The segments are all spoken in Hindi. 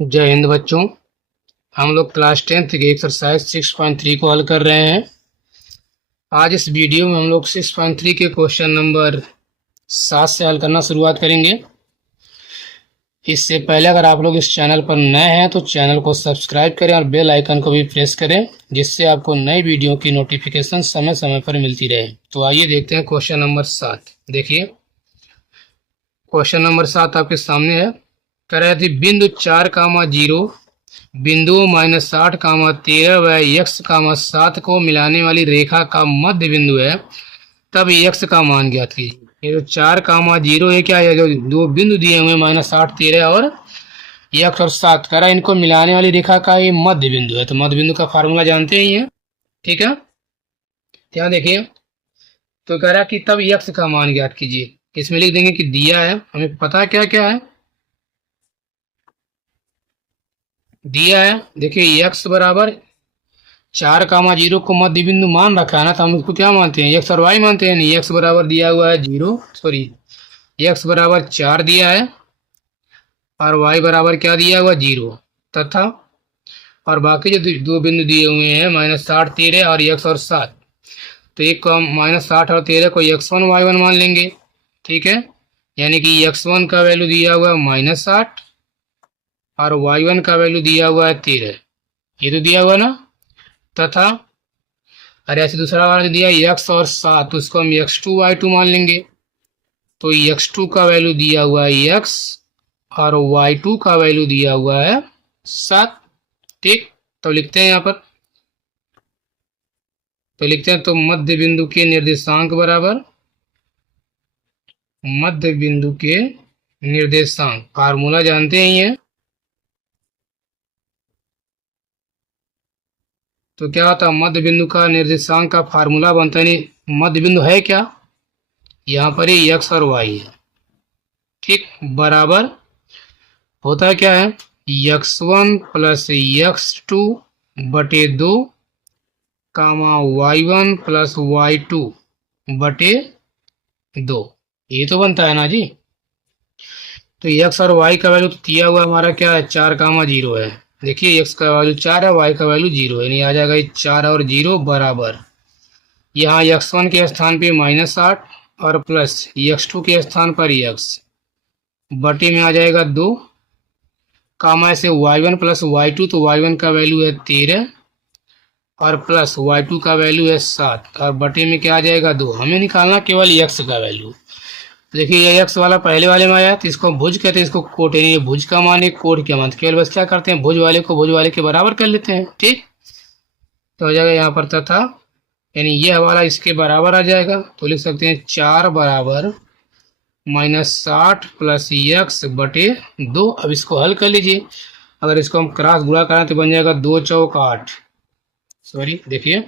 जय हिंद बच्चों। हम लोग क्लास 10th की एक्सरसाइज 6.3 को हल कर रहे हैं। आज इस वीडियो में हम लोग 6.3 के क्वेश्चन नंबर 7 से हल करना शुरुआत करेंगे। इससे पहले अगर आप लोग इस चैनल पर नए हैं तो चैनल को सब्सक्राइब करें और बेल आइकन को भी प्रेस करें, जिससे आपको नई वीडियो की नोटिफिकेशन समय समय पर मिलती रहे। तो आइए देखते हैं क्वेश्चन नंबर 7। देखिए क्वेश्चन नंबर 7 आपके सामने है। कह रहे थे बिंदु 4,0 बिंदुओं -8,13 व x,7 को मिलाने वाली रेखा का मध्य बिंदु है, तब x का मान ज्ञात कीजिए। ये जो 4,0 है क्या है, जो दो बिंदु दिए हुए -8, 13 और x और 7 कह रहा है, इनको मिलाने वाली रेखा का ये मध्य बिंदु है। तो मध्य बिंदु का फार्मूला जानते ही हैं, ठीक है। ध्यान देखिए, तो कह रहा है कि तब x का मान ज्ञात कीजिए। इसमें लिख देंगे कि दिया है, हमें पता क्या क्या है, दिया है। देखिए x बराबर 4,0 को मध्य बिंदु मान रखा है ना, तो हम इसको क्या मानते हैं, एक्स और वाई मानते हैं। नहीं, एक्स बराबर दिया हुआ है 0, सॉरी एक्स बराबर 4 दिया है और वाई बराबर क्या दिया हुआ 0, तथा और बाकी जो दो बिंदु दिए हुए हैं -8, 13 और x और 7, तो एक को हम -8 और 13 को x1 y1 मान लेंगे, ठीक है। यानी कि x1 का वैल्यू दिया हुआ है -8 और y1 का वैल्यू दिया हुआ है 13, ये तो दिया हुआ ना। तथा और ऐसे दूसरा वाला दिया x और 7, तो उसको हम x2 y2 मान लेंगे। तो x2 का वैल्यू दिया हुआ है x और y2 का वैल्यू दिया हुआ है 7, ठीक। तो लिखते हैं यहाँ पर, तो लिखते हैं तो मध्य बिंदु के निर्देशांक बराबर मध्य बिंदु के निर्देशांक, फार्मूला जानते ही हैं। तो क्या होता है, मध्य बिंदु का निर्देशांक का फार्मूला बनता है, नहीं मध्य बिंदु है क्या, यहाँ पर ही x और y है, ठीक। बराबर होता है क्या है, x1 प्लस x2 बटे 2 कामा y1 प्लस y2 बटे 2, ये तो बनता है ना जी। तो x और y का वैल्यू तो दिया हुआ हमारा क्या है, 4,0 है। देखिए x का वैल्यू 4 है, y का वैल्यू 0 है, नहीं आ जाएगा 4 और 0 बराबर, यहाँ x1 के स्थान पे -8 और प्लस x2 के स्थान पर x बटे में आ जाएगा 2, कामा से y1 प्लस y2, तो y1 का वैल्यू है 13 और प्लस y2 का वैल्यू है 7 और बटे में क्या आ जाएगा 2। हमें निकालना केवल x का वैल्यू। देखिए ये x वाला पहले वाले में आया, तो इसको भुज कहते हैं, इसको कोट, यानी ये भुज का मान है, कोट का मान। केवल बस क्या करते हैं, भुज वाले को भुज वाले के बराबर कर लेते हैं, ठीक। तो हो जाएगा यहाँ पर तथा, यानी ये हवाला इसके बराबर आ जाएगा। तो लिख सकते हैं 4 बराबर -60 प्लस x बटे 2। अब इसको हल कर लीजिए। अगर इसको हम क्रॉस गुणा करें तो बन जाएगा 2 चौक 8, सॉरी देखिए,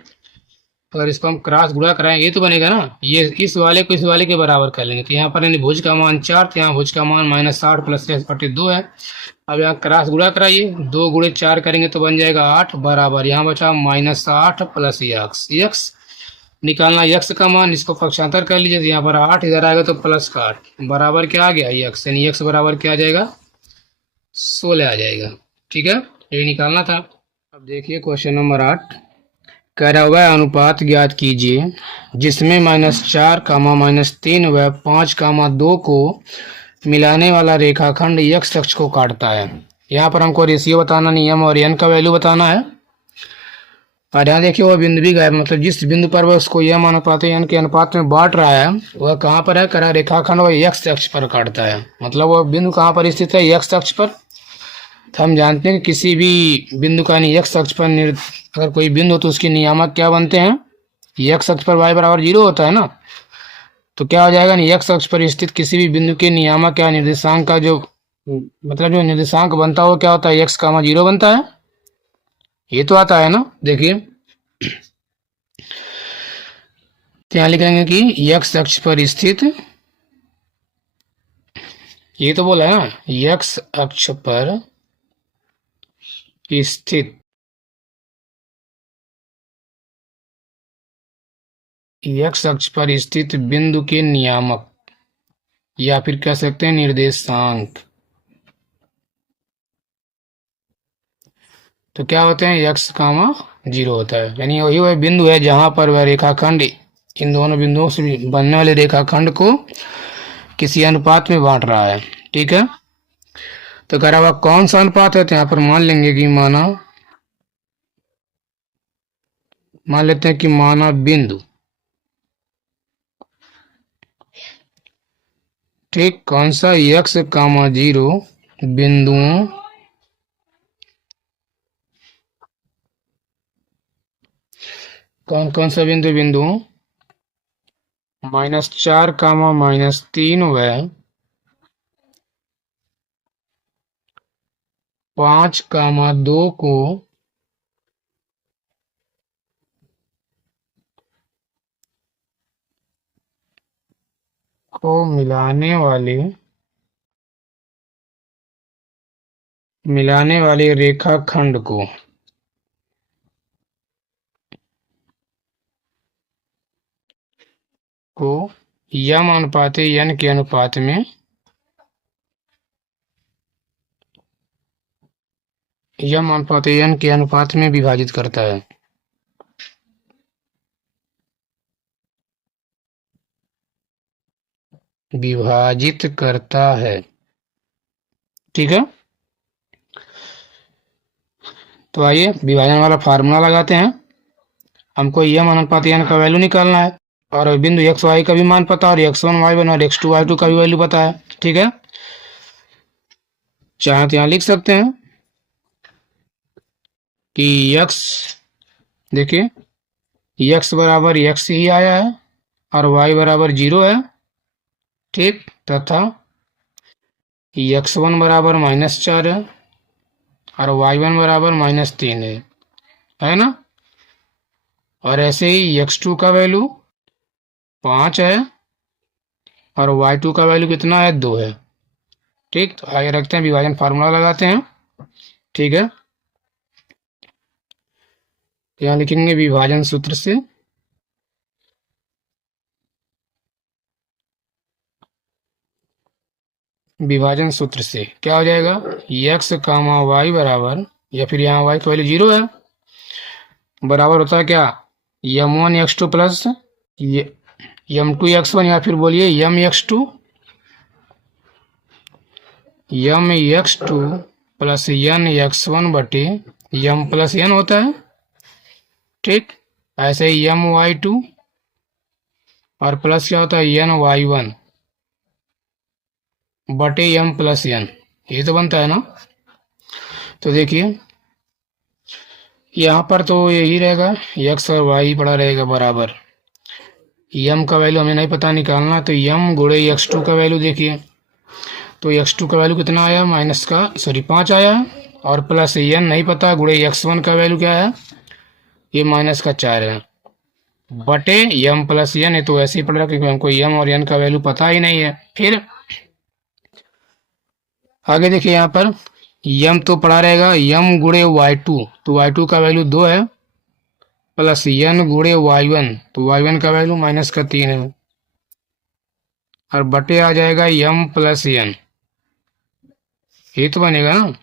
अगर इसको हम क्रॉस गुणा कराएं ये तो बनेगा ना, ये इस वाले को इस वाले के बराबर कर लेंगे। तो यहाँ पर यानी भुज का मान 4, तो यहाँ भुज का मान -60 प्लस x बटे 2 है। अब यहाँ क्रॉस गुणा कराइए, 2 गुणे 4 करेंगे तो बन जाएगा 8 बराबर, यहाँ बचा -8 प्लस x निकालना x का मान, इसको पक्षांतर कर लीजिए। तो यहाँ पर 8 इधर आएगा तो प्लस का 8 बराबर क्या आ गया x, यानी x बराबर क्या आ जाएगा 16 आ जाएगा, ठीक है। ये निकालना था। अब देखिए क्वेश्चन नंबर 8, कह रहा वह अनुपात ज्ञात कीजिए जिसमें -4, -3 व 5, 2 को मिलाने वाला रेखाखंड x अक्ष को काटता है। यहाँ पर हमको रेशियो बताना, नियम और n का वैल्यू बताना है। और यहाँ देखिए वह बिंदु भी गायब, मतलब जिस बिंदु पर वह उसको यह अनुपात n के अनुपात में बांट रहा है, वह कहाँ पर है, कह रहा रेखाखंड वह x अक्ष पर काटता है। मतलब वह बिंदु कहाँ पर स्थित है, x अक्ष पर। तो हम जानते हैं कि किसी भी बिंदु का x अक्ष पर अगर कोई बिंदु हो तो उसके नियामक क्या बनते हैं, x अक्ष पर y बराबर 0 होता है ना। तो क्या हो जाएगा, x अक्ष पर स्थित किसी भी बिंदु के नियामक या निर्देशांक का जो मतलब जो निर्देशांक बनता है वो क्या होता है, x, 0 बनता है। ये तो आता है ना। देखिए यहाँ लिखेंगे कि x अक्ष पर स्थित, ये तो बोला है ना, x अक्ष पर स्थित x अक्ष पर स्थित बिंदु के नियामक या फिर कह सकते हैं निर्देशांक तो क्या होते हैं, एक्स कामा जीरो होता है। यानी वही वह बिंदु है जहां पर वह रेखाखंड इन दोनों बिंदुओं से बनने वाले रेखाखंड को किसी अनुपात में बांट रहा है। ठीक है, तो कह रहा हुआ कौन सा अनुपात है, तो यहाँ पर मान लेंगे कि मान लेते हैं कि माना बिंदु। ठीक, कौन सा, एक्स कामा जीरो बिंदुओं कौन कौन सा बिंदुओं -4 कामा -3 व 5 कामा 2 को मिलाने वाले रेखाखंड को यम अनुपात n के अनुपात में विभाजित करता है। ठीक है, तो आइए विभाजन वाला फार्मूला लगाते हैं। हमको यम अनुपात n का वैल्यू निकालना है और बिंदु एक्स वाई का भी मान पता है और x1 y1 और x2 y2 का भी वैल्यू पता है। ठीक है, चाहे तो यहाँ लिख सकते हैं कि x, देखिए x बराबर x ही आया है और y बराबर 0 है। ठीक, तथा x1 बराबर -4 है और y1 बराबर -3 है ना। और ऐसे ही x2 का वैल्यू 5 है और y2 का वैल्यू कितना है, 2 है। ठीक, तो आगे रखते हैं, विभाजन फार्मूला लगाते हैं। ठीक है, यहाँ लिखेंगे विभाजन सूत्र से क्या हो जाएगा, x कामा y बराबर, या फिर यहाँ y का वैल्यू 0 है, बराबर होता है क्या, m1 x2 plus m2 x1, या फिर बोलिए m x2 plus n x1 बटे m प्लस n होता है। ठीक, ऐसे ही m y2 और प्लस क्या होता है n y1 बटे m प्लस n, ये तो बनता है ना। तो देखिए यहाँ पर तो यही रहेगा, x और y पड़ा रहेगा बराबर, m का वैल्यू हमें नहीं पता निकालना, तो m गुणे x2 का वैल्यू देखिए, तो x2 का वैल्यू कितना आया, 5 आया, और प्लस n नहीं पता, गुणे x1 का वैल्यू क्या है, ये -4 है, बटे m प्लस n है, तो ऐसे ही पड़ रहा क्योंकि हमको m और n का वैल्यू पता ही नहीं है। फिर आगे देखिए, यहाँ पर m तो पड़ा रहेगा m गुणे y2, तो y2 का वैल्यू 2 है, प्लस n गुणे y1, तो y1 का वैल्यू -3 है, और बटे आ जाएगा m प्लस n, ये तो बनेगा ना।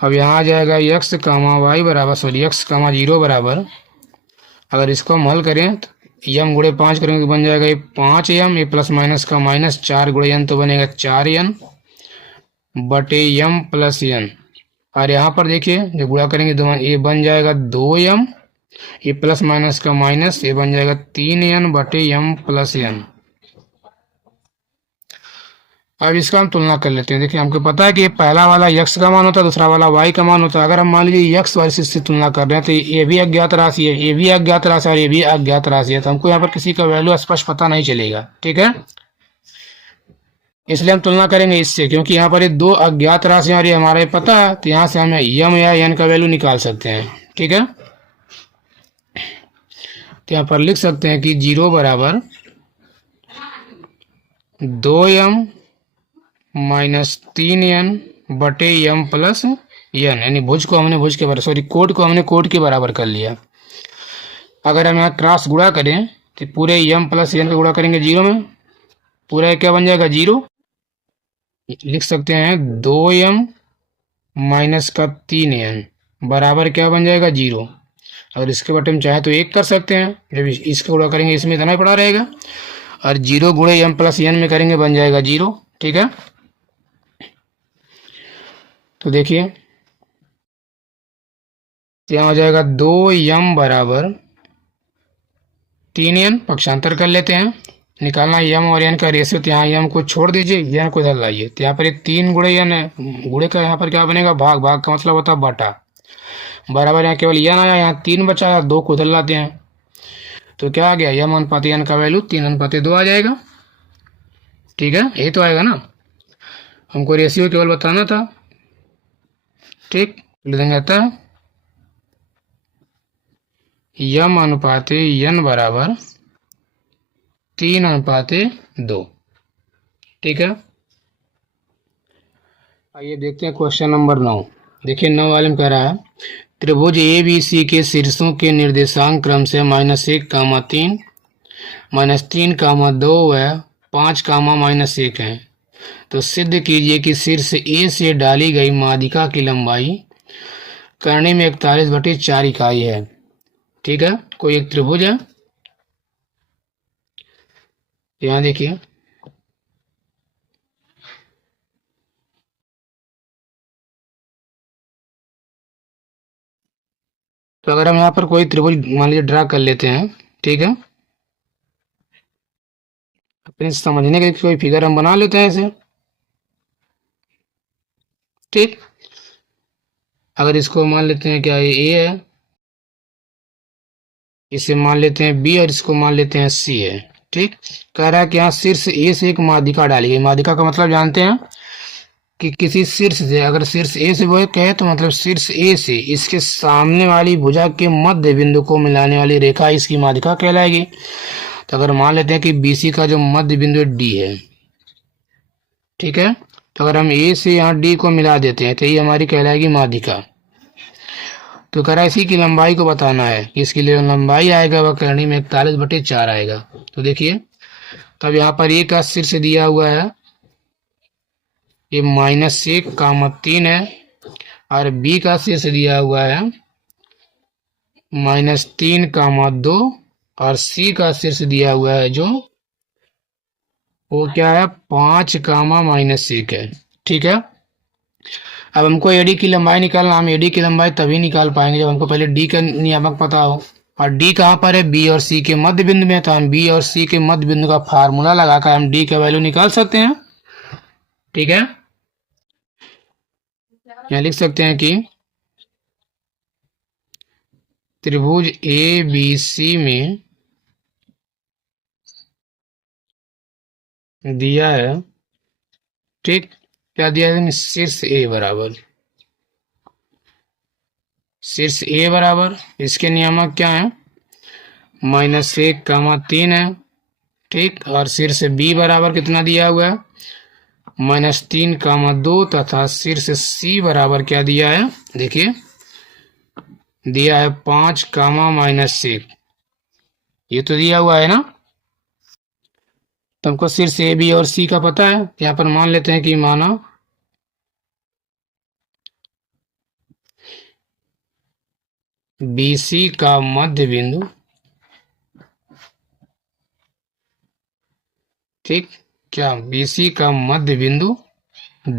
अब यहाँ आ जाएगा x कामा y बराबर x कामा 0 बराबर, अगर इसको हम हल करें तो m गुणे 5 करेंगे तो बन जाएगा ये 5m, ये प्लस माइनस का -4 गुणे n, तो बनेगा 4n बटे m प्लस n, और यहाँ पर देखिए जो गुणा करेंगे तो ये बन जाएगा 2m, ये प्लस माइनस का माइनस, ये बन जाएगा 3n बटे m प्लस n। अब इसका हम तुलना कर लेते हैं। देखिए हमको पता है कि पहला वाला x का मान होता है, दूसरा वाला y का मान होता है। अगर हम मान लीजिए x वाई से तुलना कर रहे हैं तो ये भी अज्ञात राशि है, ये भी अज्ञात राशि है और ये भी अज्ञात राशि है, तो हमको यहाँ पर किसी का वैल्यू स्पष्ट पता नहीं चलेगा। ठीक है, इसलिए हम तुलना करेंगे इससे, क्योंकि यहाँ पर ये दो अज्ञात राशि और ये हमारे पता है, तो यहाँ से हमें m या n का वैल्यू निकाल सकते हैं। ठीक है, तो यहाँ पर लिख सकते हैं कि 0 बराबर 2m -3n बटे m प्लस n, यानी भुज को हमने भुज के बराबर, कोट को हमने कोट के बराबर कर लिया। अगर हम यहाँ क्रॉस गुणा करें तो पूरे m प्लस n का गुणा करेंगे 0 में, पूरा क्या बन जाएगा 0, लिख सकते हैं 2m माइनस का 3n बराबर क्या बन जाएगा 0। अगर इसके बटे हम चाहे तो 1 कर सकते हैं, जब इसका गुणा करेंगे इसमें इतना ही पड़ा रहेगा, और 0 गुणे m प्लस n में करेंगे बन जाएगा 0। ठीक है, तो देखिए यहाँ हो जाएगा 2m बराबर 3n, पक्षांतर कर लेते हैं, निकालना m और n का रेशियो, तो यहाँ m को छोड़ दीजिए, n को इधर लाइए, तो यहाँ पर 3 गुणे n है, गुणे का यहाँ पर क्या बनेगा भाग, भाग का मतलब होता है बटा, बराबर यहाँ केवल n आया, यहाँ 3 बचा, 2 को इधर लाते हैं, तो क्या आ गया m अनुपात n का वैल्यू 3:2 आ जाएगा। ठीक है, यही तो आएगा ना, हमको रेशियो केवल बताना था। ठीक, लिख देंगे आता है m अनुपात n बराबर 3:2। ठीक है, आइए देखते हैं क्वेश्चन नंबर 9। देखिए 9 वाले में कह रहा है त्रिभुज ए बी सी के शीर्षों के निर्देशांक क्रम से -1, -3, -2 व 5, -1 है, तो सिद्ध कीजिए कि शीर्ष ए से डाली गई माध्यिका की लंबाई करने में 41/4 इकाई है। ठीक है, कोई एक त्रिभुज है, यहाँ देखिए तो अगर हम यहाँ पर कोई त्रिभुज मान लीजिए ड्रा कर लेते हैं। ठीक है, अपने समझने के लिए कोई फिगर हम बना लेते हैं ऐसे। ठीक, अगर इसको मान लेते हैं क्या ये ए है, इसे मान लेते हैं बी और इसको मान लेते हैं सी है। ठीक, कह रहा है कि यहाँ शीर्ष ए से एक माध्यिका डाली गई, माध्यिका का मतलब जानते हैं कि किसी शीर्ष से, अगर शीर्ष ए से वो कहे तो मतलब शीर्ष ए से इसके सामने वाली भुजा के मध्य बिंदु को मिलाने वाली रेखा इसकी माध्यिका कहलाएगी। तो अगर मान लेते हैं कि बीसी का जो मध्य बिंदु डी है, ठीक है, तो अगर हम ए से यहाँ डी को मिला देते हैं तो ये हमारी कहलाएगी माध्यिका। तो कह रहा है इसी की लंबाई को बताना है, कि इसकी लंबाई आएगा वह करनी में 41/4 आएगा। तो देखिए तब यहाँ पर ए का शीर्ष दिया हुआ है, ये -1, 3 है, और बी का शीर्ष दिया हुआ है -3, 2, और सी का शीर्ष दिया हुआ है जो वो क्या है 5, -1 है। ठीक है, अब हमको एडी की लंबाई निकालना, हम एडी की लंबाई तभी निकाल पाएंगे जब हमको पहले डी का नियामक पता हो, और डी कहाँ पर है बी और सी के मध्य बिंदु में, तो हम बी और सी के मध्य बिंदु का फार्मूला लगाकर हम डी का वैल्यू निकाल सकते हैं। ठीक है, यहाँ लिख सकते हैं कि त्रिभुज ए बी सी में दिया है, ठीक, क्या दिया है शीर्ष ए बराबर, शीर्ष ए बराबर इसके नियामक क्या है -1, 3 है। ठीक, और शीर्ष बी बराबर कितना दिया हुआ है -3, 2, तथा शीर्ष सी बराबर क्या दिया है, देखिए दिया है 5, -1, ये तो दिया हुआ है ना। तो हमको शीर्ष ए बी और सी का पता है, यहाँ पर मान लेते हैं कि माना BC का मध्य बिंदु, ठीक, क्या BC का मध्य बिंदु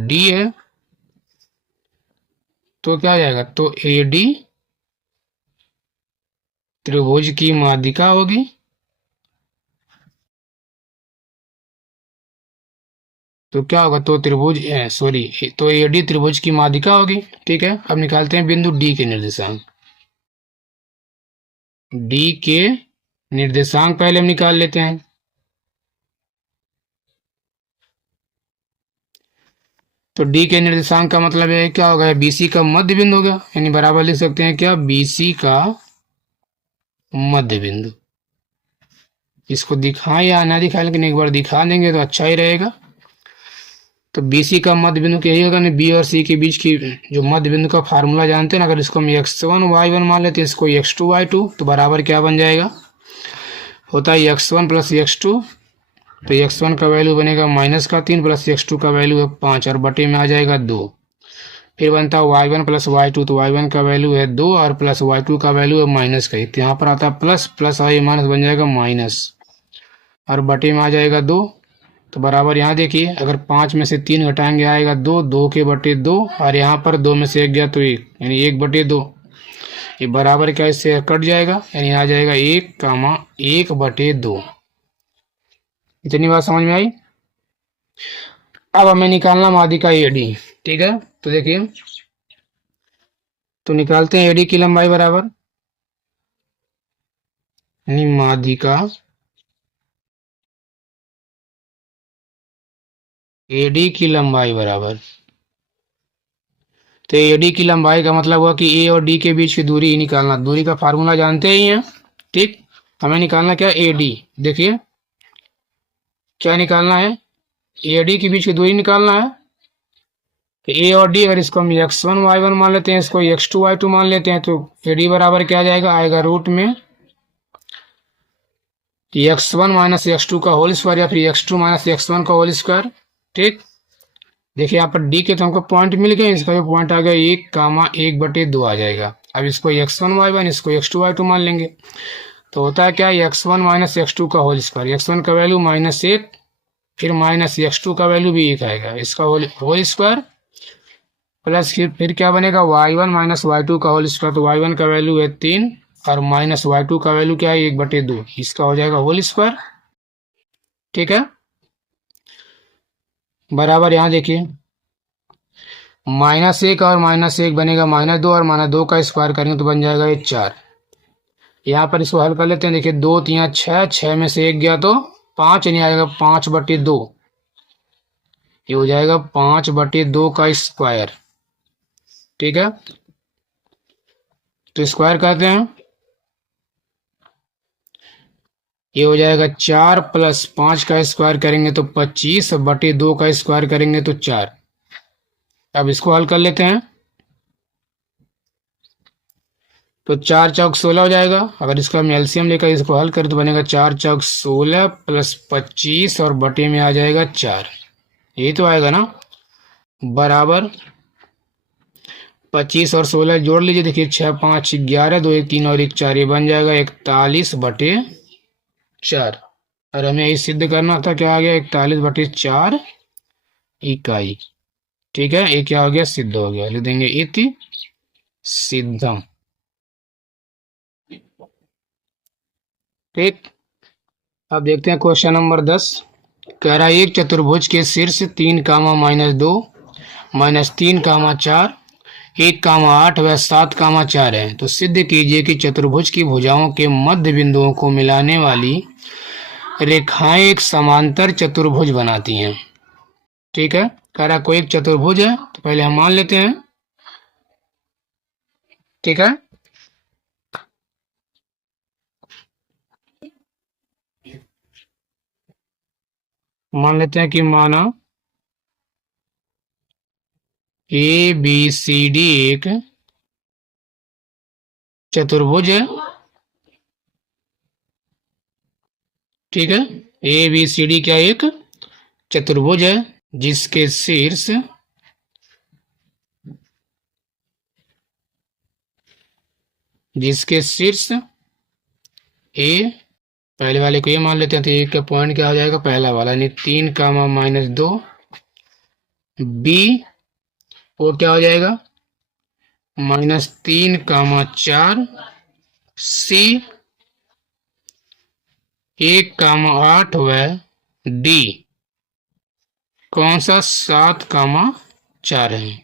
D है, तो क्या आ जाएगा, तो AD त्रिभुज की माध्यिका होगी। तो क्या होगा, तो त्रिभुज तो AD त्रिभुज की माध्यिका होगी। ठीक है, अब निकालते हैं बिंदु D के निर्देशांक, D के निर्देशांक पहले हम निकाल लेते हैं। तो D के निर्देशांक का मतलब है क्या होगा, BC का मध्य बिंदु होगा, यानी बराबर लिख सकते हैं क्या BC का मध्य बिंदु। इसको दिखाएं या ना दिखाएं, लेकिन एक बार दिखा देंगे तो अच्छा ही रहेगा। तो BC का मध्य बिंदु यही होगा ना, B और C के बीच की जो मध्य बिंदु का फार्मूला जानते हैं ना, अगर इसको हम x1 y1 मान लेते हैं, इसको x2 y2, तो बराबर क्या बन जाएगा, होता है x1 + x2, तो x1 का वैल्यू बनेगा -3 + x2 का वैल्यू है 5, और बटे में आ जाएगा 2, फिर बनता है y1 प्लस y2, तो y1 का वैल्यू है 2 और प्लस y2 का वैल्यू है माइनस का 1, तो यहाँ पर आता है प्लस, प्लस और ये माइनस बन जाएगा माइनस, और बटे में आ जाएगा 2। तो बराबर यहाँ देखिए, अगर 5 में से 3 घटाएंगे आएगा 2, 2 के बटे 2, और यहाँ पर 2 में से 1 गया तो 1, यानी 1 बटे 2। ये बराबर क्या, इससे कट जाएगा, यानी आ जाएगा 1 बटे 2। इतनी बात समझ में आई। अब हमें निकालना माध्यिका का एडी, ठीक है। तो देखिए, तो निकालते हैं एडी की लंबाई बराबर, यानी माध्यिका एडी की लंबाई बराबर, तो एडी की लंबाई का मतलब हुआ कि ए और डी के बीच की दूरी ही निकालना। दूरी का फार्मूला जानते ही हैं, ठीक। हमें निकालना क्या, एडी। देखिए क्या निकालना है, एडी के बीच की दूरी निकालना है। तो ए और डी, अगर इसको हम x1 y1 मान लेते हैं, इसको x2 y2 मान लेते हैं, तो एडी बराबर क्या आएगा रूट में x1 माइनस x2 का होल स्क्वायर, या फिर x2 माइनस x1 का होल स्क्वायर, ठीक। देखिए यहाँ पर डी के तो हमको पॉइंट मिल गए, इसका भी पॉइंट आ गया 1, 1 बटे 2 आ जाएगा। अब इसको x1 y1, इसको x2 y2 मान लेंगे, तो होता है क्या, x1 माइनस x2 का होल स्क्वायर, x1 का वैल्यू -1, फिर माइनस x2 का वैल्यू भी 1 आएगा, इसका होल स्क्वायर, प्लस फिर क्या बनेगा, y1 माइनस y2 का होल स्क्वायर, तो y1 का वैल्यू है 3, और माइनस y2 का वैल्यू क्या है, 1/2, इसका हो जाएगा होल स्क्वायर, ठीक है। बराबर यहाँ देखिए, -1 और -1 बनेगा -2, और -2 का स्क्वायर करेंगे तो बन जाएगा ये 4। यहाँ पर इसको हल कर लेते हैं। देखिए 2 3 6, 6 में से 1 गया तो 5, नहीं आएगा 5/2, ये हो जाएगा 5/2 का स्क्वायर, ठीक है। तो स्क्वायर करते हैं, ये हो जाएगा 4 प्लस 5 का स्क्वायर करेंगे तो 25/2 का स्क्वायर करेंगे तो 4। अब इसको हल कर लेते हैं, तो 4 चौक 16 हो जाएगा। अगर इसको हम एलसीएम लेकर इसको हल करें तो बनेगा 4 चौक 16 प्लस 25 और बटे में आ जाएगा 4, यही तो आएगा ना। बराबर 25 और 16 जोड़ लीजिए, देखिए 6 5 11, 2 1 3 और 1 4, ये बन जाएगा 41/4। और हमें ये सिद्ध करना था, क्या आ गया, 41/4 इकाई, ठीक है। ये क्या हो गया, सिद्ध हो गया, लिख देंगे इति सिद्धम, ठीक। अब देखते हैं क्वेश्चन नंबर 10। कह रहा है एक चतुर्भुज के शीर्ष 3, -2, -3, 4, 1, 8 व 7, 4 है, तो सिद्ध कीजिए कि चतुर्भुज की भुजाओं के मध्य बिंदुओं को मिलाने वाली रेखाएं एक समांतर चतुर्भुज बनाती हैं, ठीक है। कह रहा कोई एक चतुर्भुज है, तो पहले हम मान लेते हैं, ठीक है। मान लेते हैं कि माना ए बी सी डी एक चतुर्भुज है, ठीक है। ए बी सी डी क्या एक चतुर्भुज है, जिसके शीर्ष ए, पहले वाले को ये मान लेते हैं, तो ए का पॉइंट क्या हो जाएगा, पहला वाला, यानी 3, -2, बी वो क्या हो जाएगा, -3, 4, सी 1, 8 व डी कौन सा 7, 4 है,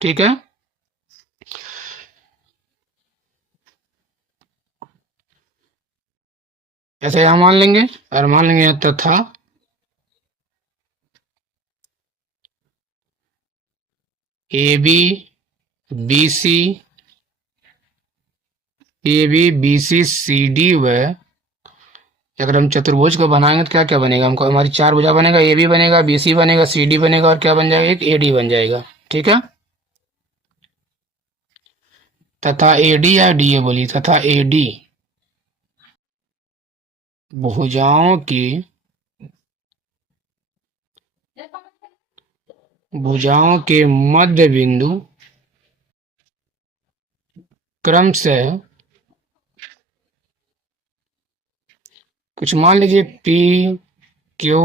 ठीक है। ऐसे यहां मान लेंगे, और मान लेंगे तथा A B B C C D व, अगर हम चतुर्भुज को बनाएंगे तो क्या क्या बनेगा, हमको हमारी 4 भुजा बनेगा, ए बी बनेगा, बी सी बनेगा, सी डी बनेगा, और क्या बन जाएगा, एक ए डी बन जाएगा, ठीक है। तथा ए डी या डी ए बोली, तथा ए डी भुजाओं के मध्य बिंदु क्रमशः कुछ मान लीजिए पी, क्यू,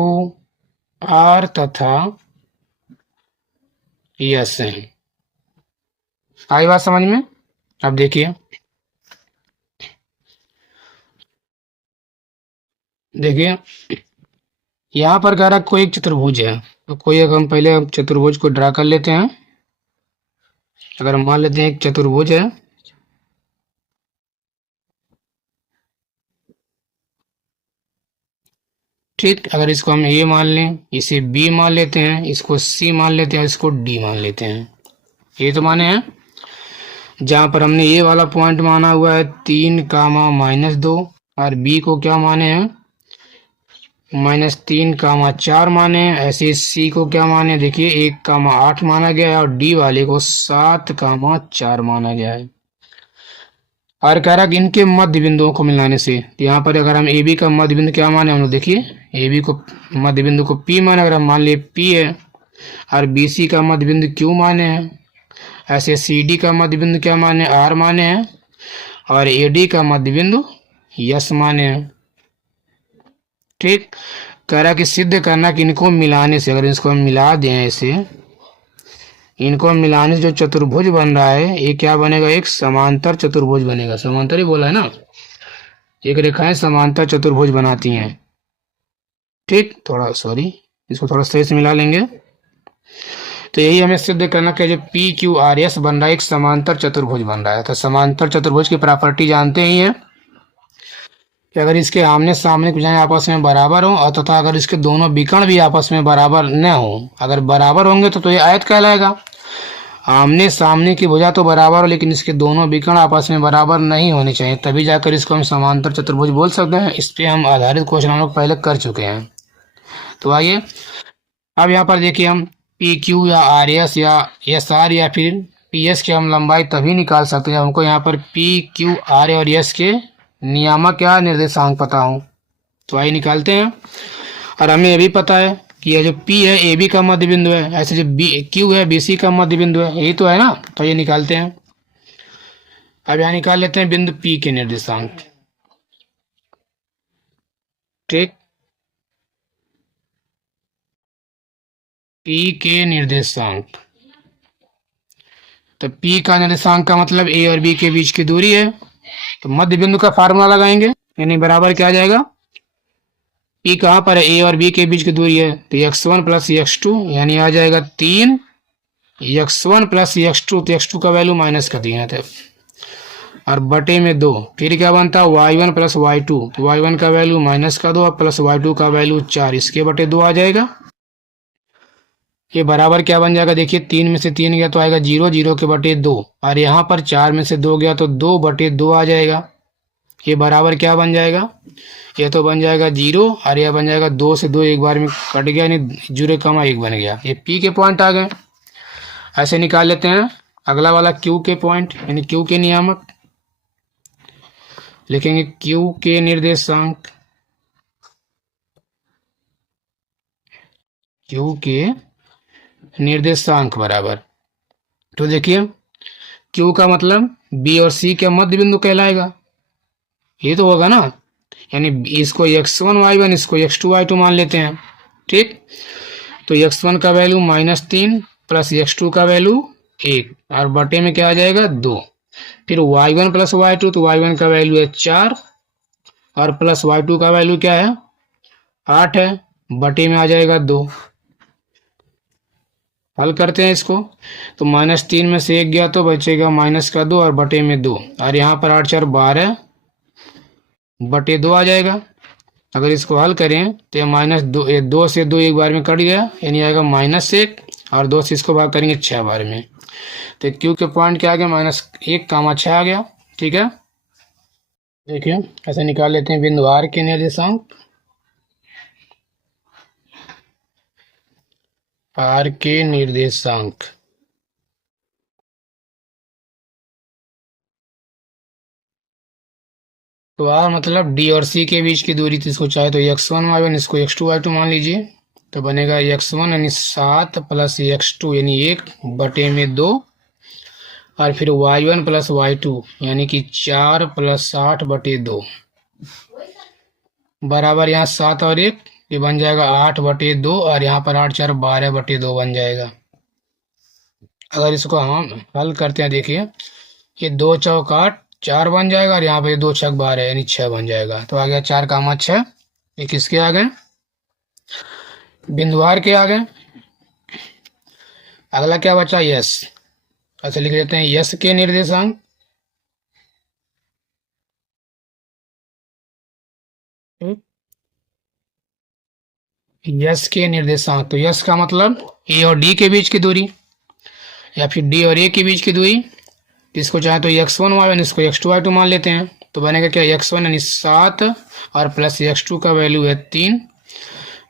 आर तथा यस है। आई बात समझ में? अब देखिए देखिए यहाँ पर कह रहा कोई एक चतुर्भुज है, तो कोई एक हम पहले चतुर्भुज को ड्रा कर लेते हैं। अगर हम मान लेते हैं एक चतुर्भुज है, ठीक। अगर इसको हम ए मान लें, इसे बी मान लेते हैं, इसको सी मान लेते हैं, इसको डी मान लेते हैं। ये तो माने हैं। जहां पर हमने ये वाला पॉइंट माना हुआ है 3, -2 और बी को क्या माने हैं -3, 4 माने हैं। ऐसे सी को क्या माने, देखिए 1, 8 माना गया है और डी वाले को 7, 4 माना गया है। और कह रहा कि इनके मध्य बिंदुओं को मिलाने से, यहाँ पर अगर हम ए बी का मध्य बिंदु क्या माने, हम लोग देखिए ए बी को मध्य बिंदु को पी माने, अगर हम मान लिए पी है, और बी सी का मध्य बिंदु क्यू माने हैं। ऐसे सी डी का मध्य बिंदु क्या माने, आर माने हैं, और ए डी का मध्य बिंदु यस माने हैं। ठीक। कह रहा कि सिद्ध करना कि इनको मिलाने से, अगर इसको हम मिला दें ऐसे, इनको मिलाने से जो चतुर्भुज बन रहा है ये क्या बनेगा, एक समांतर चतुर्भुज बनेगा। समांतर ही बोला है ना, एक रेखाएं समांतर चतुर्भुज बनाती हैं। ठीक, थोड़ा सॉरी, इसको थोड़ा सही से मिला लेंगे। तो यही हमें सिद्ध करना कि जो पी क्यू आर एस बन रहा है एक समांतर चतुर्भुज बन रहा है। तो समांतर चतुर्भुज की प्रॉपर्टी जानते ही हैं कि अगर इसके आमने सामने भुजाएं आपस में बराबर हो और तथा अगर इसके दोनों विकर्ण भी आपस में बराबर न हो, अगर बराबर होंगे तो ये आयत कहलाएगा। आमने सामने की भुजा तो बराबर हो लेकिन इसके दोनों विकर्ण आपस में बराबर नहीं होने चाहिए, तभी जाकर इसको हम समांतर चतुर्भुज बोल सकते हैं। इस पे हम आधारित क्वेश्चन हम लोग पहले कर चुके हैं। तो आइए अब यहाँ पर देखिए, हम पी क्यू या आर एस या एस आर या फिर पी एस की हम लंबाई तभी निकाल सकते हैं हमको यहाँ पर पी क्यू आर और एस के नियामक या निर्देशांक पता हो। तो आइए निकालते हैं। और हमें ये भी पता है कि ये जो P है ए बी का मध्य बिंदु है, ऐसे जो बी क्यू है बी सी का मध्य बिंदु है, यही तो है ना। तो ये निकालते हैं। अब यहाँ निकाल लेते हैं बिंदु P के निर्देशांक। ठीक, P के निर्देशांक, तो P का निर्देशांक का मतलब A और B के बीच की दूरी है। तो मध्य बिंदु का फार्मूला लगाएंगे, यानी बराबर क्या आ जाएगा, P कहाँ पर है, A और B के बीच की दूरी है, तो x1 प्लस x2 यानी आ जाएगा 3 x1 प्लस x2, तो x2 का वैल्यू माइनस कर दिया था, और बटे में 2। फिर क्या बनता है y1 प्लस y2, तो y1 का वैल्यू माइनस का 2 प्लस y2 का वैल्यू 4, इसके बटे 2 आ जाएगा। ये बराबर क्या बन जाएगा, देखिए 3 में से 3 गया तो आएगा 0, 0 के बटे 2, और यहाँ पर 4 में से 2 गया तो 2 बटे 2 आ जाएगा। ये बराबर क्या बन जाएगा, ये तो बन जाएगा 0, और यह बन जाएगा 2 से 2 एक बार में कट गया, यानी 0,1 बन गया। ये P के पॉइंट आ गए। ऐसे निकाल लेते हैं अगला वाला Q के पॉइंट, यानी Q के नियामक। लिखेंगे Q के निर्देशांक, Q के निर्देशांक बराबर, तो देखिए Q का मतलब B और C के मध्य बिंदु कहलाएगा, ये तो होगा ना। यानी इसको x1 y1 इसको x2 y2 मान लेते हैं। ठीक, तो x1 का वैल्यू -3 प्लस x2 का वैल्यू 1, और बटे में क्या आ जाएगा 2। फिर y1 प्लस y2, तो y1 का वैल्यू है 4 और प्लस y2 का वैल्यू क्या है 8 है, बटे में आ जाएगा 2। हल करते हैं इसको, तो -3 में से 1 गया तो बचेगा माइनस का 2 और बटे में 2, और यहाँ पर 8 4 12 बटे 2 आ जाएगा। अगर इसको हल करें तो -2, 2 से 2 एक बार में कट गया, यानी आएगा -1, और 2 से इसको भाग करेंगे 6 बार में, तो Q के पॉइंट क्या आ गया -1, 6 आ गया। ठीक है, देखिए ऐसे निकाल लेते हैं बिंदु R के निर्देशांक। R के निर्देशांक, तो R मतलब D और C के बीच की दूरी, तो इसको चाहे तो x1 y1 इसको x2 y2 मान लीजिए। तो बनेगा x1 यानी 7 प्लस x2 यानी 1/2 और फिर y1 प्लस y2 यानी कि 4 प्लस 8/2 बराबर यहाँ 7 और 1 ये बन जाएगा 8/2 और यहाँ पर 8 4 12/2 बन जाएगा। अगर इसको हम हल करते हैं देखिए, ये 2 चौक 8 4 बन जाएगा और यहाँ पे 2 छक 12 यानी 6 बन जाएगा। तो आ गया 4 का 6। ये किसके आ गए? बिंदुवार के आ गए। अगला क्या बचा? यस। अच्छा लिख लेते हैं यस के निर्देशांक। यस के निर्देशांक, तो यस का मतलब ए और डी के बीच की दूरी या फिर डी और ए के बीच की दूरी। इसको चाहे तो x1 y1, इसको x2 y2 मान लेते हैं। तो बनेगा क्या? x1 यानी 7 और प्लस x2 का वैल्यू है 3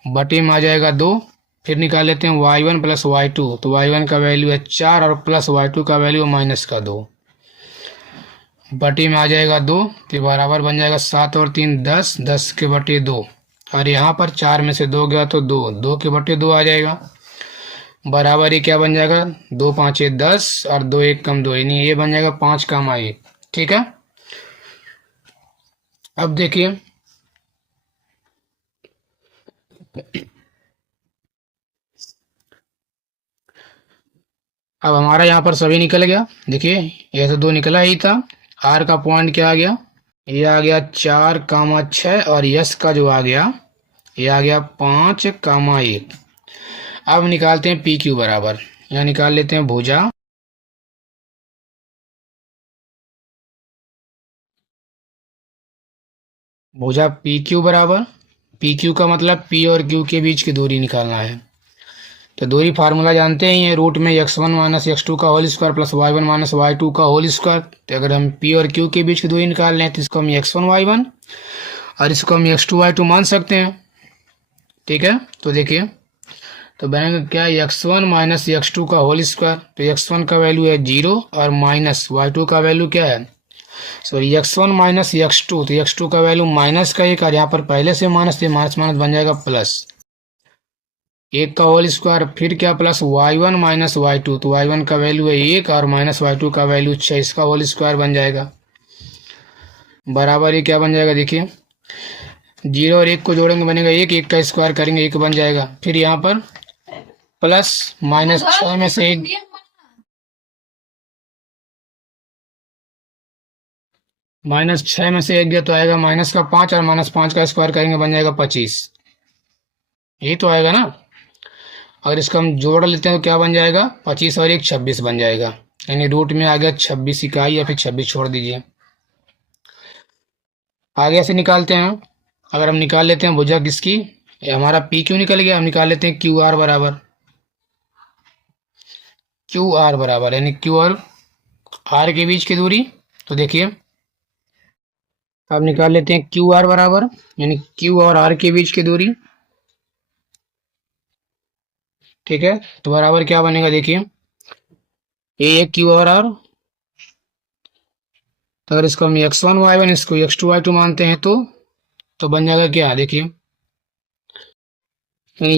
बटे में आ जाएगा 2। फिर निकाल लेते हैं y1 प्लस y2, तो y1 का वैल्यू है 4 और प्लस y2 का वैल्यू है माइनस का 2 बटे में आ जाएगा 2। तो बराबर बन जाएगा 7 और 3 10, 10 के बटे 2 और यहाँ पर 4 में से 2 गया तो 2, 2 के बटे 2 आ जाएगा। बराबर ये क्या बन जाएगा? 2 5 10 और 2 1 कम 2 यानी ये बन जाएगा 5 कम 1। ठीक है। अब देखिए, अब हमारा यहाँ पर सभी निकल गया। देखिए ये तो 2 निकला ही था। आर का पॉइंट क्या आ गया? ये आ गया 4, 6 और यस का जो आ गया ये आ गया 5, 1। अब निकालते हैं पी क्यू बराबर, यहाँ निकाल लेते हैं भुजा। भुजा पी क्यू बराबर, पी क्यू का मतलब पी और क्यू के बीच की दूरी निकालना है। तो दूरी फार्मूला जानते ही हैं, रूट में x1 माइनस x2 का whole square plus y1 minus y2 का होल स्क्वायर। तो अगर हम p और q के बीच की दूरी निकाल लें तो इसको हम x1 y1 और इसको हम x2 y2 मान सकते हैं। ठीक है। तो देखिए, तो बनेगा क्या? x1 माइनस x2 का होल स्क्वायर। तो x1 का वैल्यू है 0 और माइनस y2 का वैल्यू क्या है? सॉरी x1 माइनस x2, तो x2 का वैल्यू माइनस का 1 और यहाँ पर पहले से माइनस, तो माइनस माइनस बन जाएगा प्लस 1 का होल स्क्वायर। फिर क्या? प्लस y1 माइनस y2, तो y1 का वैल्यू है 1 और माइनस y2 का वैल्यू 6, इसका होल स्क्वायर बन जाएगा। बराबर ये क्या बन जाएगा? देखिए 0 और 1 को जोड़ेंगे बनेगा 1, 1 का स्क्वायर करेंगे 1 बन जाएगा। फिर यहाँ पर प्लस माइनस 6 में से 1, माइनस 6 में से 1 गया तो आएगा माइनस का 5 और माइनस 5 का स्क्वायर करेंगे बन जाएगा 25। यही तो आएगा ना। अगर इसको हम जोड़ लेते हैं तो क्या बन जाएगा? 25 और 1 26 बन जाएगा। यानी रूट में आ गया 26 इकाई या फिर 26 छोड़ दीजिए। आगे से निकालते हैं। अगर हम निकाल लेते हैं भुजा किसकी, हमारा पी क्यू निकल गया। हम निकाल लेते हैं क्यू आर बराबर, क्यू आर बराबर यानी क्यू और आर के बीच की दूरी। तो देखिए अब निकाल लेते हैं क्यू आर बराबर यानी क्यू और आर के बीच की दूरी। ठीक है। तो बराबर क्या बनेगा? देखिए ये क्यू और आर, तो अगर इसको हम x1 y1 इसको x2 y2 मानते हैं तो बन जाएगा क्या? देखिए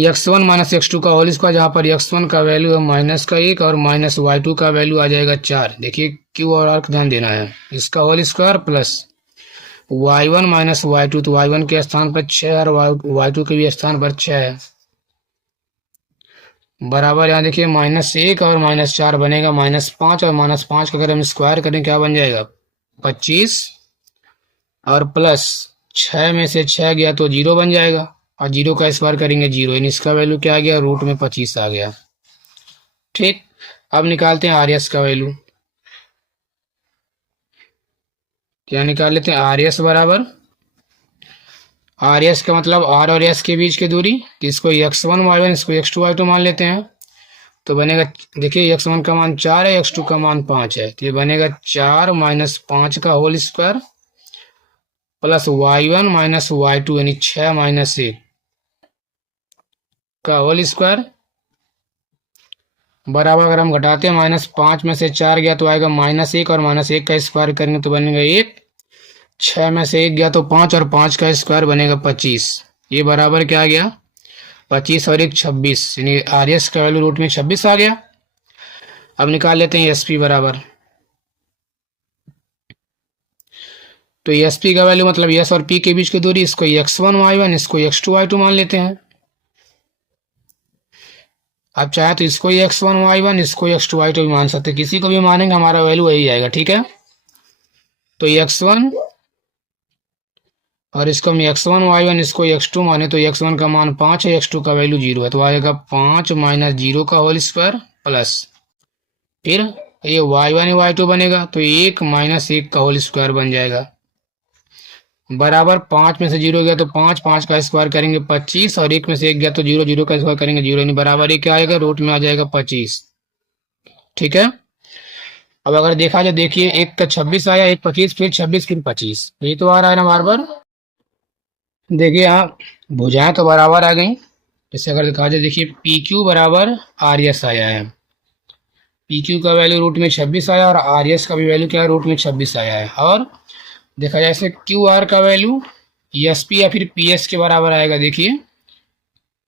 x1 माइनस x2 का होल स्क्वायर, जहाँ पर x1 का वैल्यू है माइनस का 1 और माइनस y2 का वैल्यू आ जाएगा 4। देखिए q और r का ध्यान देना है, इसका whole square plus y1 minus y2, तो y1 के स्थान पर 6 और y2 के भी स्थान पर 6 है। बराबर यहाँ देखिए -1 और -4 बनेगा -5 और -5 का अगर हम स्क्वायर करें क्या बन जाएगा? 25 और प्लस 6 में से 6 गया तो 0 बन जाएगा और 0 का स्क्वायर करेंगे 0, यानी इसका वैल्यू क्या आ गया? रूट में 25 आ गया। ठीक। अब निकालते हैं आर एस का वैल्यू। क्या निकाल लेते हैं? आर एस बराबर, आर एस का मतलब आर और एस के बीच की दूरी, इसको x1 y1 इसको x2 y2 मान लेते हैं। तो बनेगा देखिए x1 का मान 4 है, x2 का मान 5 है, तो ये बनेगा 4 माइनस 5 का whole square plus y1 minus y2 यानी 6 माइनस 1 का होल स्क्वायर बराबर, अगर हम घटाते हैं -5 में से 4 गया तो आएगा -1 और -1 का स्क्वायर करेंगे तो बनेगा 1, 6 में से 1 गया तो 5 और 5 का स्क्वायर बनेगा 25। ये बराबर क्या आ गया? 25 और एक 26, यानी आर एस का वैल्यू रूट में 26 आ गया। अब निकाल लेते हैं एस पी बराबर। तो एस पी का वैल्यू मतलब एस और पी के बीच की दूरी, इसको x1 y1, इसको x2 y2 मान लेते हैं। अब चाहे तो इसको x1 y1, इसको x2 y2 भी मान सकते हैं, किसी को भी मानेंगे हमारा वैल्यू वही आएगा। ठीक है, तो x1 और इसको हम x1 y1, इसको x2 माने तो x1 का मान 5 है, x2 का वैल्यू 0 है, तो आएगा 5 माइनस 0 का होल स्क्वायर प्लस, फिर ये y1 y2 बनेगा तो 1 माइनस 1 का होल स्क्वायर बन जाएगा, बराबर 5 में से 0 गया तो 5, 5 का स्क्वायर करेंगे 25, और 1 में से 1 गया तो 0, 0 का स्क्वायर करेंगे 0, यानी बराबर ये क्या आएगा, रूट में आ जाएगा 25। ठीक है, अब अगर देखा जाए, देखिए एक का 26 आया, एक 25, फिर 26, फिर 25, ये तो आ रहा है ना बार बार। देखिए यहाँ भुजाएं तो बराबर आ गई। जैसे अगर देखा जाए, देखिए पी क्यू बराबर आर एस आया है, पी क्यू का वैल्यू रूट में 26 आया, और आर एस का भी वैल्यू क्या है, रूट में 26 आया है। और देखा जाए ऐसे क्यू आर का वैल्यू एस पी या फिर पी एस के बराबर आएगा। देखिए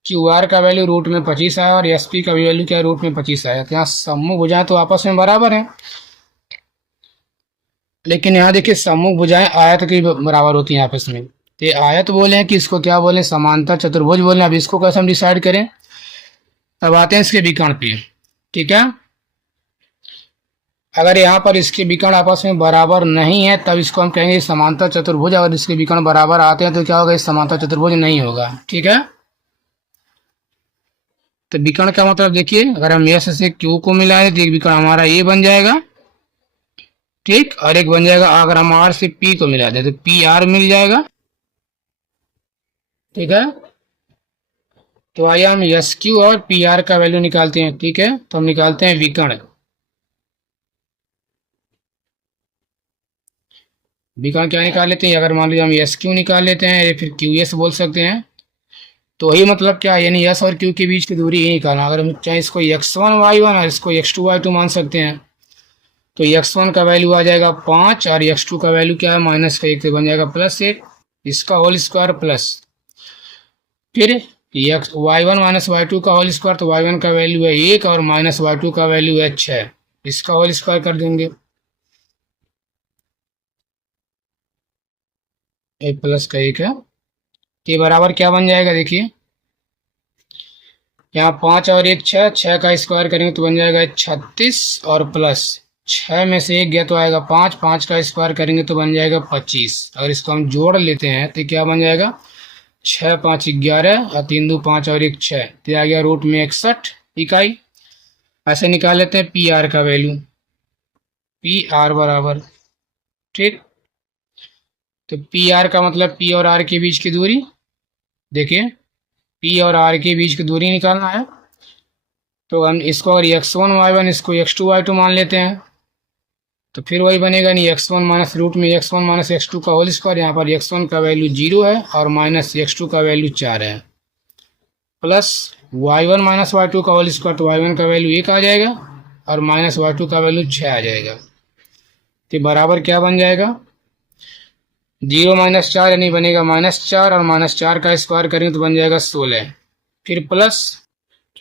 क्यू आर का वैल्यू रूट में 25 आया, और एस पी का भी वैल्यू क्या है, रूट में 25 आया। तो यहाँ सम्मुख भुजाएं तो आपस में बराबर है, लेकिन यहाँ देखिए सम्मुख भुजाएं आयत की बराबर होती हैं आपस में। तो ये आयत बोले हैं कि इसको क्या बोले, समांतर चतुर्भुज बोले हैं। अब इसको कैसे हम डिसाइड करें, अब आते हैं इसके विकर्ण पे। ठीक है, अगर यहाँ पर इसके विकर्ण आपस में बराबर नहीं है तब इसको हम कहेंगे समांतर चतुर्भुज। अगर इसके विकर्ण बराबर आते हैं तो क्या होगा, इस समांतर चतुर्भुज नहीं होगा। ठीक है, तो विकर्ण का मतलब देखिए, अगर हम एस से क्यू को मिलाएं तो एक विकर्ण हमारा ये बन जाएगा, ठीक, और एक बन जाएगा अगर हम आर से पी को मिला दें तो पी आर मिल जाएगा। ठीक है, तो आइए हम एस क्यू और पी आर का वैल्यू निकालते हैं। ठीक है, तो हम निकालते हैं विकर्ण। विकर्ण क्या निकाल लेते हैं, अगर मान लीजिए हम एस क्यू निकाल लेते हैं या फिर क्यू एस बोल सकते हैं, तो वही मतलब क्या है, यानी एस और क्यू के बीच की दूरी ही निकालना। अगर हम चाहे इसको x1 y1 और इसको x2 y2 मान सकते हैं, तो x1 का वैल्यू आ जाएगा 5, और x2 का वैल्यू क्या है, माइनस का 1, तो बन जाएगा +1, इसका होल स्क्वायर प्लस, फिर y1 माइनस y2 का होल स्क्वायर, तो y1 का वैल्यू है 1 और माइनस y2 का वैल्यू है 6, इसका होल स्क्वायर कर देंगे, एक प्लस का 1 है, के बराबर क्या बन जाएगा, देखिए यहाँ 5 और 1 6, 6 का स्क्वायर करेंगे तो बन जाएगा 36, और प्लस 6 में से 1 गया तो आएगा 5, 5 का स्क्वायर करेंगे तो बन जाएगा 25। अगर इसको हम जोड़ लेते हैं तो क्या बन जाएगा, 6 5 11, और 3 2 5 और 1 6, तो आ गया रूट में 61 इकाई। ऐसे निकाल लेते हैं पी आर का वैल्यू, पी आर बराबर, ठीक, तो पी आर का मतलब पी और आर के बीच की दूरी, देखिए पी और आर के बीच की दूरी निकालना है, तो हम इसको अगर x1 y1, इसको x2 y2 मान लेते हैं, तो फिर वही बनेगा, नहीं x1 माइनस रूट में x1 माइनस x2 का होल स्क्वायर, यहाँ पर x1 का वैल्यू 0 है और माइनस x2 का वैल्यू 4 है, प्लस y1 माइनस y2 का होल स्क्वायर, तो y1 का वैल्यू 1 आ जाएगा और माइनस y2 का वैल्यू 6 आ जाएगा। तो बराबर क्या बन जाएगा, 0 माइनस 4, यानी बनेगा -4, और -4 का स्क्वायर करेंगे तो बन जाएगा 16, फिर प्लस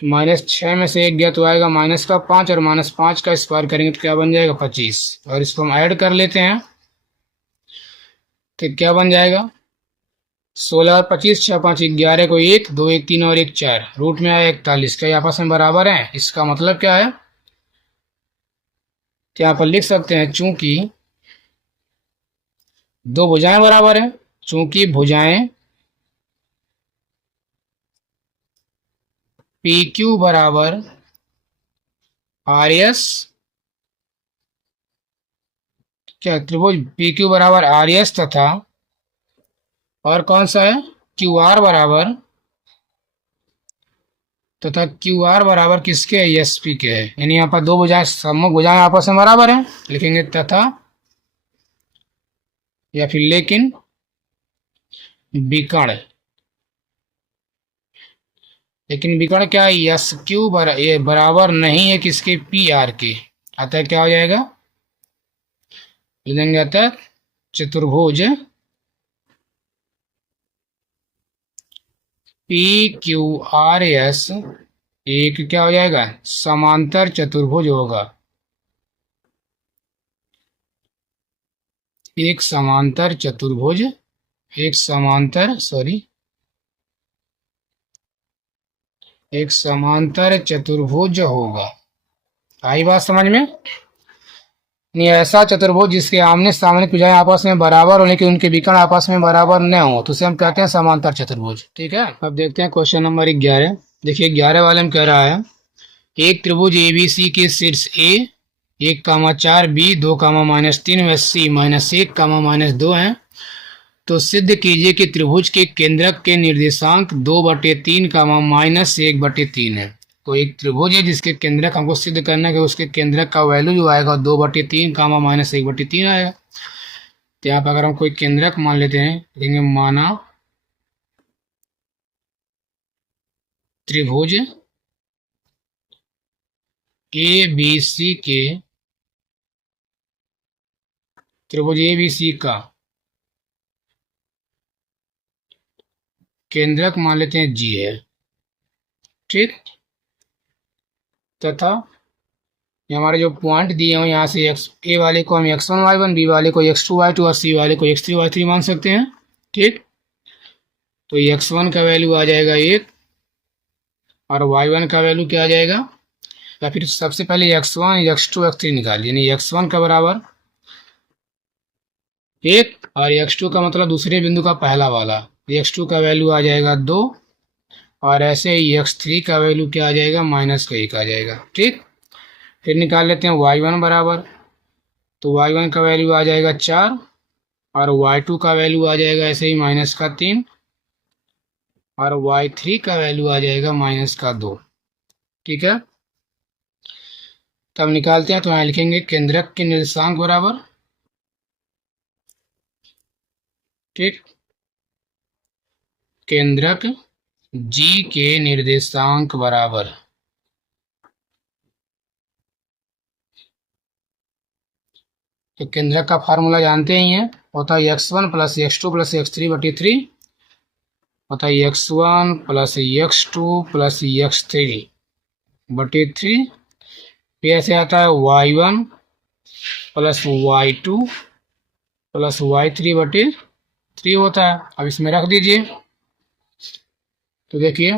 -6 में से 1 गया तो आएगा माइनस का 5, और -5 का स्क्वायर करेंगे तो क्या बन जाएगा 25, और इसको हम ऐड कर लेते हैं तो क्या बन जाएगा, 16 और 25, 6 5 11 को 1 2 1 3 और 1 4, रूट में आया 41, क्या आपस में बराबर है। इसका मतलब क्या है, यहाँ पर लिख सकते हैं चूंकि दो भुजाएं बराबर हैं, चूंकि भुजाएं पी क्यू बराबर आर एस, क्या त्रिभुज पी क्यू बराबर आर एस तथा और कौन सा है क्यू आर बराबर, तथा क्यू आर बराबर किसके है, एस पी के है। यानी यहाँ पर दो भुजाएं सम्मुख भुजाएं आपस में बराबर हैं, लिखेंगे तथा या फिर लेकिन विकर्ण, लेकिन विकर्ण क्या है, एस क्यू बराबर नहीं है किसके, पी आर के, अतः क्या हो जाएगा, लिखेंगे अतः चतुर्भुज पी क्यू आर एस एक क्या हो जाएगा, समांतर चतुर्भुज होगा। एक समांतर चतुर्भुज, एक समांतर सॉरी एक समांतर चतुर्भुज होगा। आई बात समझ में? नहीं, ऐसा चतुर्भुज जिसके आमने सामने भुजाएं आपस में बराबर हो लेकिन उनके विकर्ण आपस में बराबर न हो, तो उसे हम कहते हैं समांतर चतुर्भुज। ठीक है, अब देखते हैं क्वेश्चन नंबर 11। देखिए 11 वाले में कह रहा है एक त्रिभुज एबीसी के शीर्ष ए 1,4 बी 2,-3 व सी -1, -2 है, तो सिद्ध कीजिए कि त्रिभुज के केंद्रक के निर्देशांक 2/3, -1/3 है। तो एक त्रिभुज है जिसके केंद्रक हमको सिद्ध करना है कि उसके केंद्रक का वैल्यू जो आएगा 2/3, -1/3 आएगा। तो यहाँ पर अगर हम कोई केंद्रक मान लेते हैं, लिखेंगे माना त्रिभुज ए बी सी के, त्रिभुज ए बी सी का केंद्रक मान लेते हैं जी है। ठीक, तथा ये हमारे जो पॉइंट दिए हुए यहाँ से एक्स ए वाले को हम x1 y1, बी वाले को x2 y2 और सी वाले को x3 y3 मान सकते हैं। ठीक, तो x1 का वैल्यू आ जाएगा 1 और y1 का वैल्यू क्या आ जाएगा, या फिर सबसे पहले x1 x2 x3 निकालिए। यानी x1 का बराबर 1 और x2 का मतलब दूसरे बिंदु का पहला वाला, x2 का वैल्यू आ जाएगा 2 और ऐसे ही x3 का वैल्यू क्या आ जाएगा, -1 आ जाएगा। ठीक, फिर निकाल लेते हैं y1 बराबर, तो y1 का वैल्यू आ जाएगा 4 और y2 का वैल्यू आ जाएगा ऐसे ही -3 और y3 का वैल्यू आ जाएगा -2। ठीक है, तब निकालते हैं तो यहाँ लिखेंगे केंद्रक के निर्देशांक बराबर, ठीक, केंद्रक जी के निर्देशांक बराबर, तो केंद्रक का फार्मूला जानते ही हैं, होता है x1 + x2 + x3/3, होता है x1 + x2 + x3/3, फिर ऐसे आता है y1 + y2 + y3/3 होता है। अब इसमें रख दीजिए, तो देखिए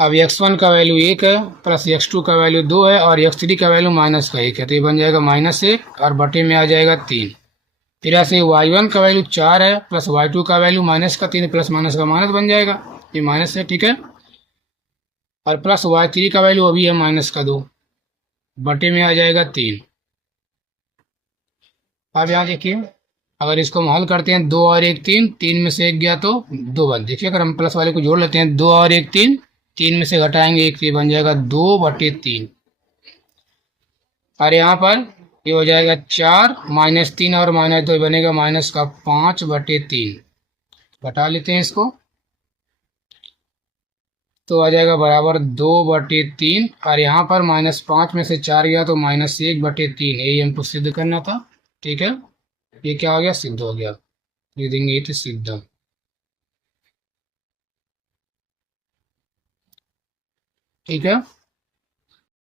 अब x1 का वैल्यू 1 है प्लस x2 का वैल्यू 2 है और x3 का वैल्यू -1 है, तो ये बन जाएगा -1 और बटे में आ जाएगा 3। फिर ऐसे y1 का वैल्यू 4 है प्लस y2 का वैल्यू -3 प्लस माइनस का माइनस बन जाएगा, ये माइनस है। ठीक है, और प्लस y3 का वैल्यू अभी है -2, बटे में आ जाएगा 3। अब यहाँ देखिए अगर इसको हम हल करते हैं 2 और 1 3, 3 में से 1 गया तो 2 बन, देखिए अगर हम प्लस वाले को जोड़ लेते हैं 2 और 1 3, 3 में से घटाएंगे 1, ये बन जाएगा 2/3 और यहाँ पर ये हो जाएगा 4 -3 और -2 बनेगा -5/3। घटा लेते हैं इसको, तो आ जाएगा बराबर 2/3 और यहाँ पर -5 में से 4 गया तो -1/3, यही हमको सिद्ध करना था। ठीक है, ये क्या हो गया, सिद्ध हो गया, ये देंगे ये तो सिद्ध। ठीक है।